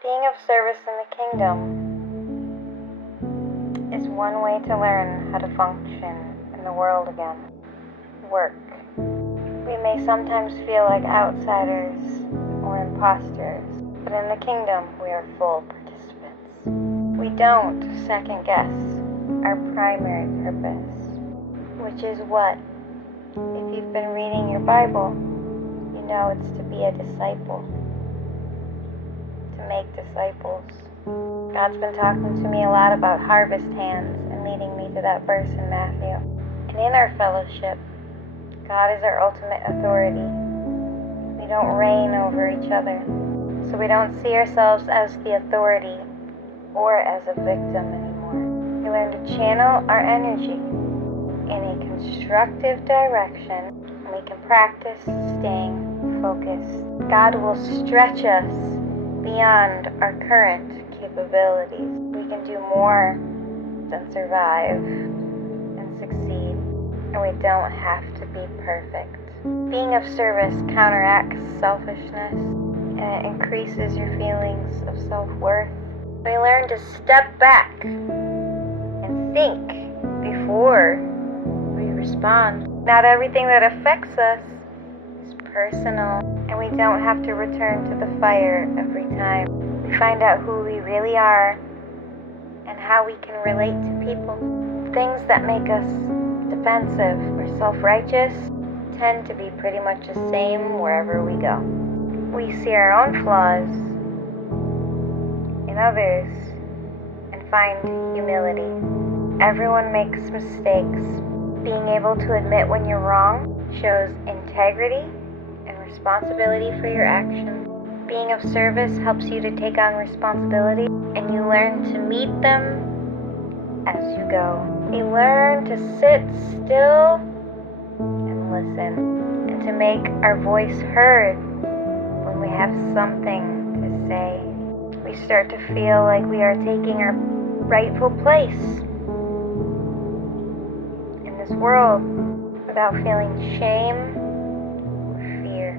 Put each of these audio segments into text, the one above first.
Being of service in the kingdom is one way to learn how to function in the world again. Work. We may sometimes feel like outsiders or imposters, but in the kingdom we are full participants. We don't second guess our primary purpose, which is what? If you've been reading your Bible, you know it's to be a disciple. To make disciples. God's been talking to me a lot about harvest hands and leading me to that verse in Matthew. And in our fellowship, God is our ultimate authority. We don't reign over each other, so we don't see ourselves as the authority or as a victim anymore. We learn to channel our energy in a constructive direction, and we can practice staying focused. God will stretch us beyond our current capabilities. We can do more than survive and succeed, and we don't have to be perfect. Being of service counteracts selfishness, and it increases your feelings of self-worth. We learn to step back and think before we respond. Not everything that affects us is personal, and we don't have to return to the fire every time. We find out who we really are and how we can relate to people. Things that make us defensive or self-righteous tend to be pretty much the same wherever we go. We see our own flaws in others and find humility. Everyone makes mistakes. Being able to admit when you're wrong shows integrity and responsibility for your actions. Being of service helps you to take on responsibility, and you learn to meet them as you go. You learn to sit still and listen, and to make our voice heard when we have something to say. We start to feel like we are taking our rightful place in this world without feeling shame or fear.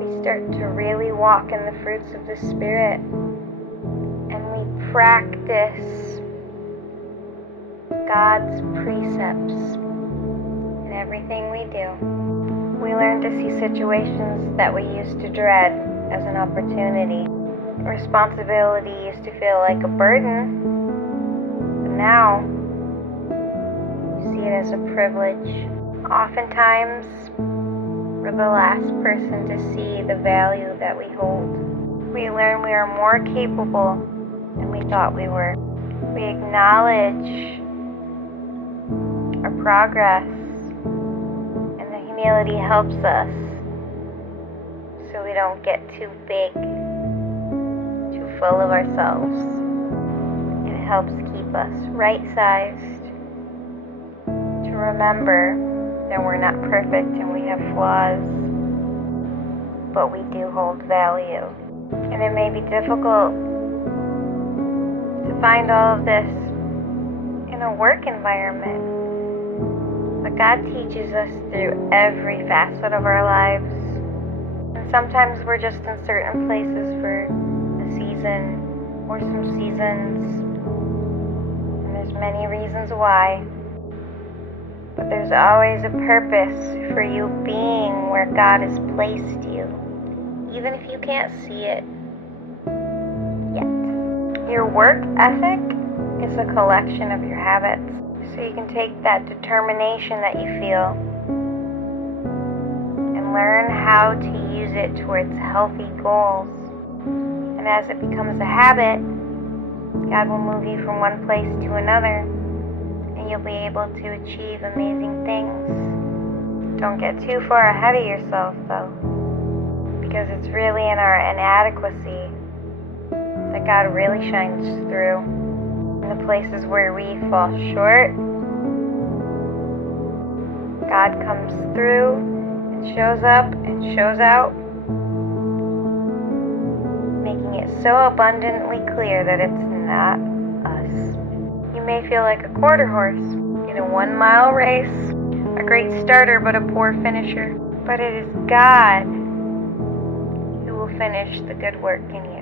We start to really walk in the fruits of the Spirit, and we practice God's precepts in everything we do. We learn to see situations that we used to dread as an opportunity. Responsibility used to feel like a burden, but now you see it as a privilege. Oftentimes, we're the last person to see the value that we hold. We learn we are more capable than we thought we were. We acknowledge our progress, and the humility helps us so we don't get too big, too full of ourselves. It helps keep us right-sized, to remember that we're not perfect and we have flaws, but we do hold value. And it may be difficult to find all of this in a work environment, but God teaches us through every facet of our lives. And sometimes we're just in certain places for a season or some seasons, and there's many reasons why. But there's always a purpose for you being where God has placed you, even if you can't see it yet. Your work ethic is a collection of your habits, so you can take that determination that you feel and learn how to use it towards healthy goals. And as it becomes a habit, God will move you from one place to another, and you'll be able to achieve amazing things. Don't get too far ahead of yourself, though, because it's really in our inadequacy that God really shines through. In the places where we fall short, God comes through and shows up and shows out, making it so abundantly clear that it's not us. You may feel like a quarter horse in a 1-mile race, a great starter but a poor finisher. But it is God who will finish the good work in you.